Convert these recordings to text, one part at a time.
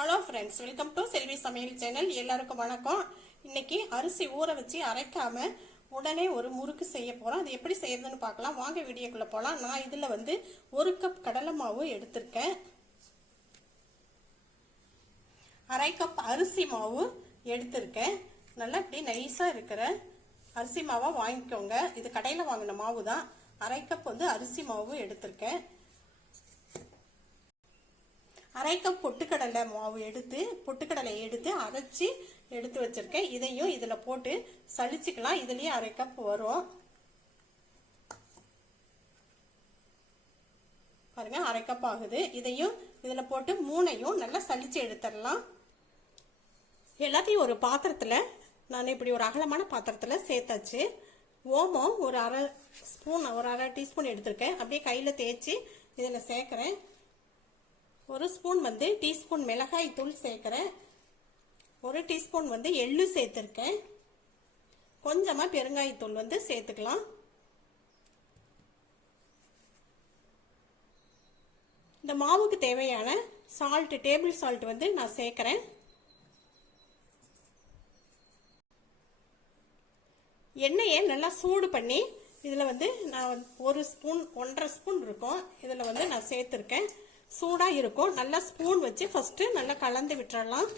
Hello friends, welcome to செல்வி சமையல் channel. எல்லாருக்கும் வணக்கம். இன்னைக்கு அரிசி ஊற வச்சு அரைக்காம உடனே ஒரு முறுக்கு செய்ய போறோம். அது எப்படி செய்யறதுன்னு பார்க்கலாம். வாங்க வீடியோக்குள்ள போகலாம். நான் இதுல 1 கப் கடலை மாவு எடுத்திருக்கேன். 1/2 கப் அரிசி மாவு எடுத்திருக்கேன். நல்லா இப்படி நைஸா இருக்கிற அரிசி மாவா வாங்கிக்கோங்க. இது கடையில வாங்கின மாவு தான். 1/2 கப் அரிசி மாவு எடுத்திருக்கேன். 1/2 கப் பொட்டுக்கடலை மாவு பொட்டுக்கடலை எடுத்து அரைச்சி எடுத்து வச்சிருக்கேன். இதையும் இதுல போட்டு சலிச்சுக்கலாம். இதுலயே 1/2 கப் வரும். பாருங்க, 1/2 கப் ஆகுது. இதையும் இதுல போட்டு 3ஐயும் நல்லா சலிச்சு எடுத்துடலாம். எல்லாத்தையும் ஒரு பாத்திரத்துல நான் இப்படி ஒரு அகலமான பாத்திரத்துல சேர்த்தாச்சு. ஓமம் ஒரு 1/2 டீஸ்பூன் எடுத்திருக்கேன். அப்படியே கையில தேய்ச்சி இதுல சேர்க்கிறேன். 1 ஸ்பூன் டீஸ்பூன் மிளகாய் தூள் சேர்க்கிறேன். 1 டீஸ்பூன் எள்ளு சேர்த்திருக்கேன். கொஞ்சமா பெருங்காயத்தூள் சேர்த்துக்கலாம். இந்த மாவுக்கு தேவையான சால்ட், டேபிள் சால்ட் நான் சேர்க்கிறேன். எண்ணெயை நல்லா சூடு பண்ணி இதுல நான் 1 ஸ்பூன் 1.5 ஸ்பூன் இருக்கும். இதுல நான் சேர்த்திருக்கேன். சூடா இருக்கும். நல்லா ஸ்பூன் வச்சு ஃபர்ஸ்ட் நல்லா கலந்து விட்டுறலாம்.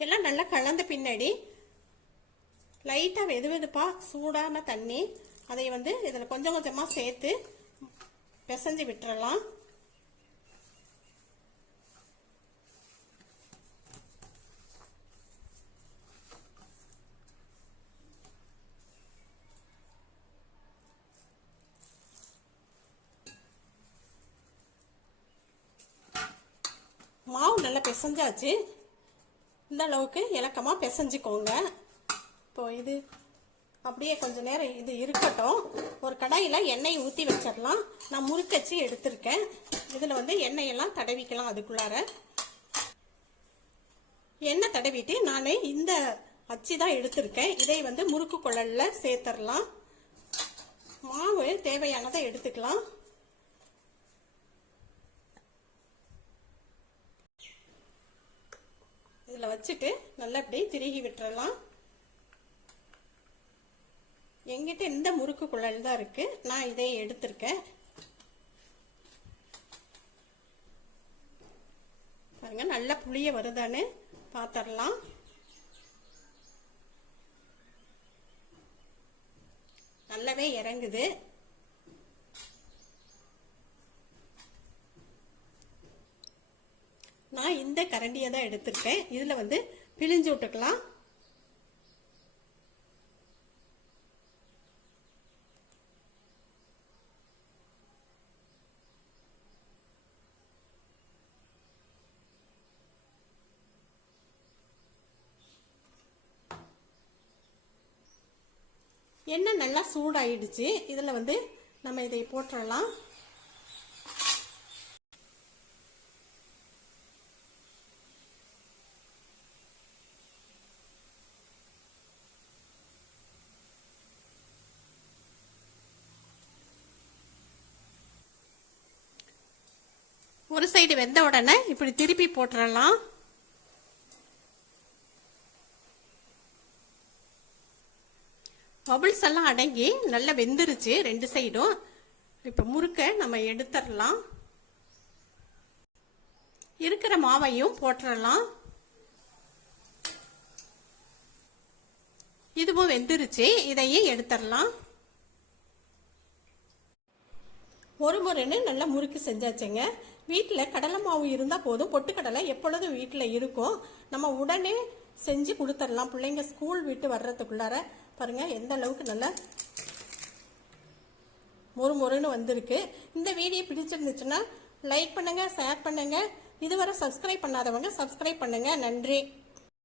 எல்லாம் நல்லா கலந்த பின்னாடி லைட்டா வெதுவெதுப்பா சூடான தண்ணி அதை இதுல கொஞ்சம் கொஞ்சமா சேர்த்து பிசைஞ்சு விட்டுறலாம். மாவு நல்லா பிசைஞ்சாச்சு. இந்த அளவுக்கு இலக்கமா பிசைஞ்சுக்கோங்க. இப்போ இது அப்படியே கொஞ்ச நேரம் இது இருக்கட்டும். ஒரு கடாயில எண்ணெய் ஊற்றி வச்சிடலாம். நான் முறுக்கச்சி எடுத்திருக்கேன். இதுல எண்ணெயெல்லாம் தடவிக்கலாம். அதுக்குள்ளார எண்ணெய் தடவிட்டு நான் இந்த அச்சி தான் எடுத்திருக்கேன். இதை முறுக்கு குழல்ல சேர்த்துடலாம். மாவு தேவையானதை எடுத்துக்கலாம். இதுல வச்சுட்டு நல்லா இப்படி திருகி விட்டுறலாம். எங்கிட்ட இந்த முறுக்கு குழல் தான் இருக்கு. நான் இதை எடுத்திருக்கேன். பாருங்க, நல்லா புளிய வருதான்னு பாத்திரலாம். நல்லாவே இறங்குது. நான் இந்த கரண்டியை தான் எடுத்திருக்கேன். இதுல பிழிஞ்சு விட்டுக்கலாம். எண்ணெய் நல்லா சூடாயிடுச்சு. இதுல நம்ம இதை போட்டுறலாம். ஒரு சைடு வெந்த உடனே இப்படி திருப்பி போட்டுறலாம். பபிள்ஸ் எல்லாம் அடங்கி நல்லா வெந்துருச்சு 2 சைடும். இப்ப முறுக்க நம்ம எடுத்துடலாம். இருக்கிற மாவையும் போட்டுடலாம். இதுவும் வெந்துருச்சு. இதையும் எடுத்துடலாம். ஒரு முறைன்னு நல்லா முறுக்கு செஞ்சாச்சுங்க. வீட்டில் கடலை மாவு இருந்தால் போதும். பொட்டுக்கடலை எப்பொழுதும் வீட்டில் இருக்கும். நம்ம உடனே செஞ்சு கொடுத்துடலாம். பிள்ளைங்க ஸ்கூல் விட்டு வர்றதுக்குள்ளார பாருங்க எந்த அளவுக்கு நல்லா மொறுமொறுன்னு வந்திருக்கு. இந்த வீடியோ பிடிச்சிருந்துச்சுன்னா லைக் பண்ணுங்க, ஷேர் பண்ணுங்க. இதுவரை சப்ஸ்கிரைப் பண்ணாதவங்க சப்ஸ்கிரைப் பண்ணுங்க. நன்றி.